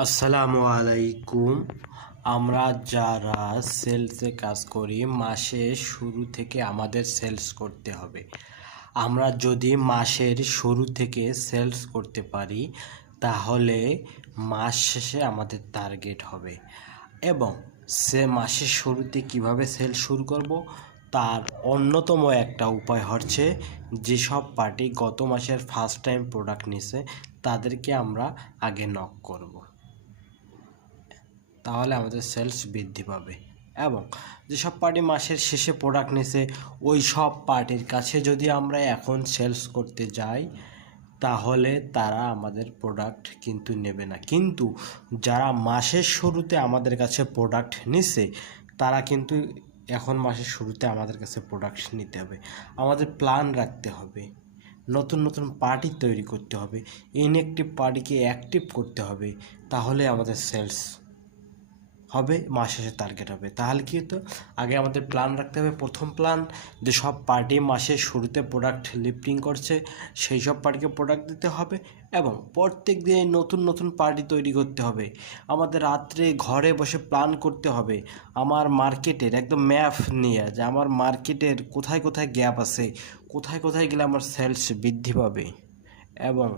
আসসালামু আলাইকুম। আমরা যারা সেলসে কাজ করি মাসের শুরু থেকে আমাদের সেলস করতে হবে। আমরা যদি মাসের শুরু থেকে সেলস করতে পারি তাহলে মাস শেষে আমাদের টার্গেট হবে। এবং সে মাসের শুরুতে কিভাবে সেল শুরু করব তার অন্যতম একটা উপায় হচ্ছে যেসব পার্টি গত মাসের ফার্স্ট টাইম প্রোডাক্ট নিছে তাদেরকে আমরা আগে নক করব, তাহলে আমাদের সেলস বৃদ্ধি পাবে। এবং যেসব পার্টি মাসের শেষে প্রোডাক্ট নিছে ওই সব পার্টির কাছে যদি আমরা এখন সেলস করতে যাই তাহলে তারা আমাদের প্রোডাক্ট কিন্তু নেবে না। কিন্তু যারা মাসের শুরুতে আমাদের কাছে প্রোডাক্ট নিছে তারা কিন্তু এখন মাসের শুরুতে আমাদের কাছে প্রোডাক্ট নিতে হবে। আমাদের প্ল্যান রাখতে হবে, নতুন নতুন পার্টি তৈরি করতে হবে, ইনঅ্যাক্টিভ পার্টিকে অ্যাক্টিভ করতে হবে, তাহলে আমাদের সেলস হবে, মাস শেষে টার্গেট হবে। তাহলে কি হতো, আগে আমাদের প্ল্যান রাখতে হবে। প্রথম প্ল্যান যে সব পার্টি মাসের শুরুতে প্রোডাক্ট লিফটিং করছে সেই সব পার্টিকে প্রোডাক্ট দিতে হবে এবং প্রত্যেক দিনে নতুন নতুন পার্টি তৈরি করতে হবে। আমাদের রাত্রে ঘরে বসে প্ল্যান করতে হবে আমার মার্কেটের একদম ম্যাপ নিয়ে, যে আমার মার্কেটের কোথায় কোথায় গ্যাপ আছে, কোথায় কোথায় গেলে আমার সেলস বৃদ্ধি পাবে। এবং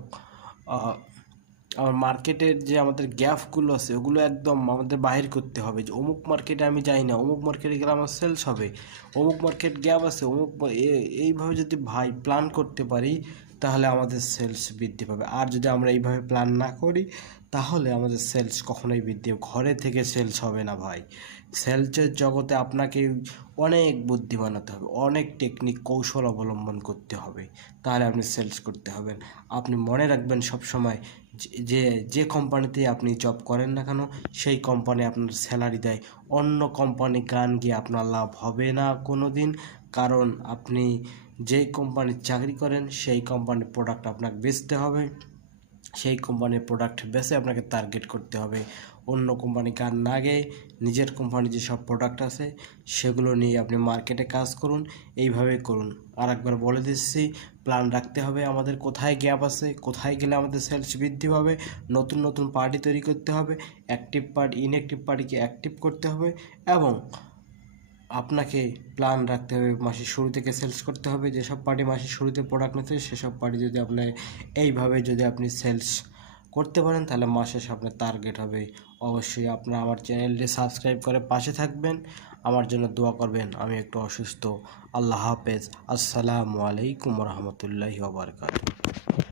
আমার মার্কেটের যে আমাদের গ্যাপগুলো আছে ওগুলো একদম আমাদের বাহির করতে হবে, যে অমুক মার্কেটে আমি যাই না, অমুক মার্কেটে গেলে আমার সেলস হবে, অমুক মার্কেট গ্যাপ আছে, এইভাবে যদি ভাই প্ল্যান করতে পারি তাহলে আমাদের সেলস বৃদ্ধি পাবে। আর যদি আমরা এইভাবে প্ল্যান না করি তাহলে আমাদের সেলস কখনোই বৃদ্ধি হবে। ঘরে থেকে সেলস হবে না ভাই। সেলসের জগতে আপনাকে অনেক বুদ্ধিমান হতে হবে, অনেক টেকনিক কৌশল অবলম্বন করতে হবে, তাহলে আপনি সেলস করতে হবেন। আপনি মনে রাখবেন সবসময় যে যে কোম্পানিতে আপনি জব করেন না কেন সেই কোম্পানি আপনার স্যালারি দেয়, অন্য কোম্পানি গান গিয়ে আপনার লাভ হবে না কোনো দিন। কারণ আপনি যেই কোম্পানির চাকরি করেন সেই কোম্পানির প্রোডাক্ট আপনাকে বেচতে হবে, সেই কোম্পানির প্রোডাক্ট বেচে আপনাকে টার্গেট করতে হবে। অন্য কোম্পানি গান না গিয়ে নিজের কোম্পানির যেসব প্রোডাক্ট আছে সেগুলো নিয়ে আপনি মার্কেটে কাজ করুন, এইভাবে করুন। আর একবার বলে দিচ্ছি, প্ল্যান রাখতে হবে আমাদের কোথায় গ্যাপ আছে, কোথায় গেলে আমাদের সেলস বৃদ্ধি পাবে, নতুন নতুন পার্টি তৈরি করতে হবে, অ্যাক্টিভ পার্টি ইনঅ্যাক্টিভ পার্টিকে অ্যাক্টিভ করতে হবে। এবং আপনাকে প্ল্যান রাখতে হবে মাসের শুরু থেকে সেলস করতে হবে। যেসব পার্টি মাসের শুরুতে প্রোডাক্ট নিতে সেসব পার্টি যদি আপনার এইভাবে যদি আপনি সেলস করতে পারেন তাহলে মাসে আপনার টার্গেট হবে। অবশ্যই আপনারা আমার চ্যানেলটি সাবস্ক্রাইব করে পাশে থাকবেন, আমার জন্য দোয়া করবেন। আমি একটু অসুস্থ। আল্লাহ হাফেজ। আসসালামু আলাইকুম রহমতুল্লাহি ওয়া বারাকাতুহু।